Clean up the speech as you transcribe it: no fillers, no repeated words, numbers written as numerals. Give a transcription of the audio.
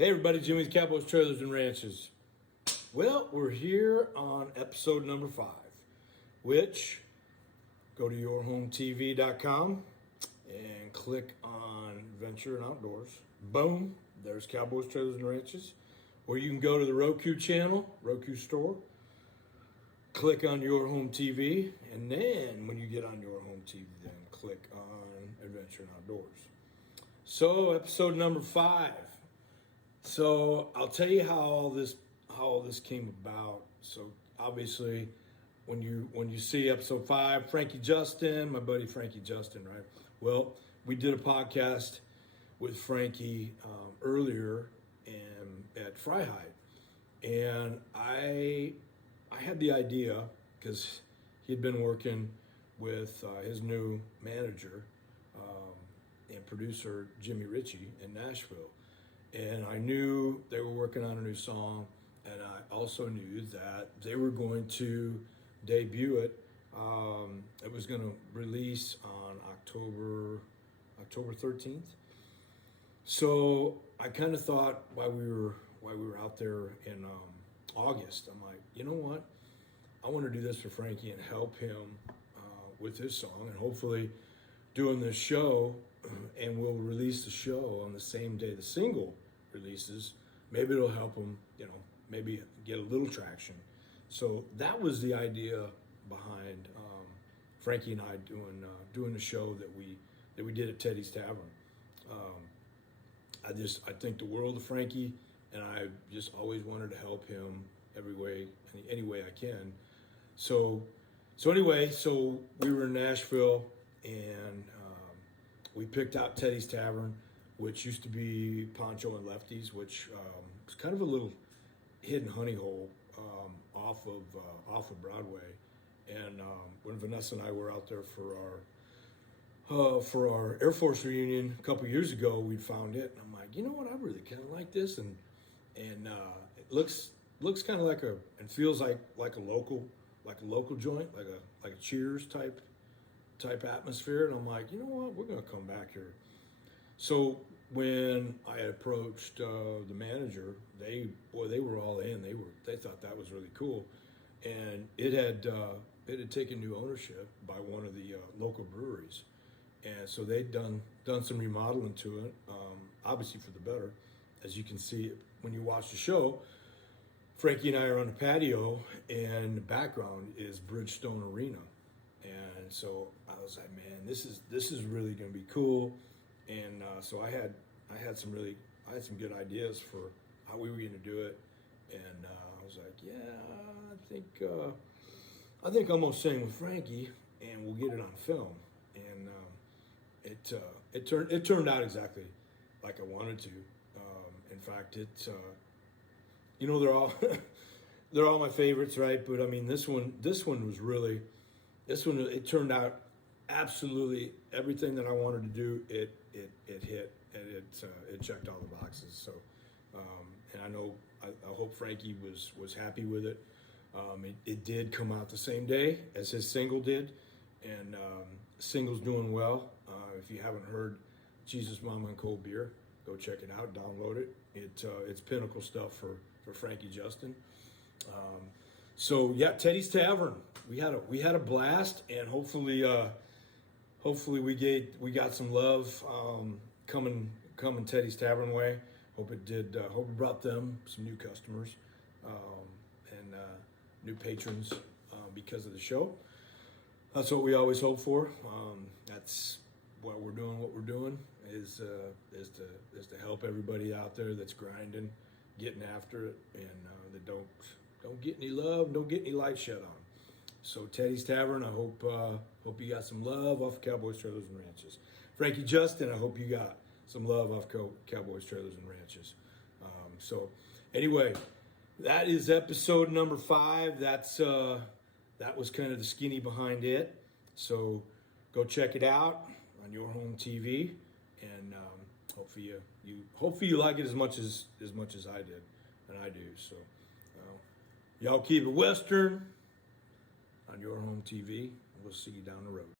Hey everybody, Jimmy's Cowboys, Trailers, and Ranches. Well, we're here on episode number 5, which go to yourhometv.com and click on Adventure and Outdoors. Boom, there's Cowboys, Trailers, and Ranches. Or you can go to the Roku channel, Roku store, click on Your Home TV, and then when you get on Your Home TV, then click on Adventure and Outdoors. So, episode number 5. So I'll tell you how all this came about. So obviously, when you see episode 5, Frankie Justin, my buddy Frankie Justin, right? Well, we did a podcast with Frankie earlier at Fry Hide, and I had the idea because he'd been working with his new manager and producer Jimmy Ritchie in Nashville. And I knew they were working on a new song, and I also knew that they were going to debut it. It was going to release on October 13th. So I kind of thought while we were out there in August, I'm like, you know what? I want to do this for Frankie and help him with his song, and hopefully doing this show, and we'll release the show on the same day the single releases. Maybe it'll help him, maybe get a little traction. So that was the idea behind Frankie and I doing the show that we did at Teddy's Tavern. I think the world of Frankie, and I just always wanted to help him any way I can. So anyway, we were in Nashville, and we picked out Teddy's Tavern, which used to be Poncho and Lefty's, which was kind of a little hidden honey hole off of Broadway. And when Vanessa and I were out there for our Air Force reunion a couple years ago, we'd found it, and I'm like, you know what, I really kind of like this, and it looks kind of and feels like a local joint, like a Cheers type atmosphere. And I'm like, you know what, we're gonna come back here. So when I had approached the manager, they were all in. They thought that was really cool, and it had taken new ownership by one of the local breweries, and so they'd done some remodeling to it, obviously for the better. As you can see when you watch the show, Frankie and I are on the patio, and the background is Bridgestone Arena. And so I was like, man, this is really going to be cool. And so I had some good ideas for how we were going to do it. And I was like, yeah, I think I'm gonna sing with Frankie, and we'll get it on film. And it turned out exactly like I wanted to. In fact, they're all they're all my favorites, right? But I mean, this one was really. It turned out absolutely everything that I wanted to do. It hit, and it checked all the boxes. So, and I hope Frankie was happy with it. It did come out the same day as his single did, and single's doing well. If you haven't heard Jesus, Mama, and Cold Beer, go check it out. Download it. It's pinnacle stuff for Frankie Justin. So yeah, Teddy's Tavern. We had a blast, and hopefully we got some love coming Teddy's Tavern way. Hope it did. Hope it brought them some new customers and new patrons because of the show. That's what we always hope for. That's why we're doing what we're doing is to help everybody out there that's grinding, getting after it, and that don't get any love, don't get any light shed on. So Teddy's Tavern, I hope you got some love off Cowboys, Trailers, and Ranches. Frankie Justin, I hope you got some love off Cowboys, Trailers, and Ranches. So anyway, that is episode number 5. That was kind of the skinny behind it. So go check it out on Your Home TV, and hopefully you like it as much as I did, and I do. So y'all keep it Western on Your Home TV. We'll see you down the road.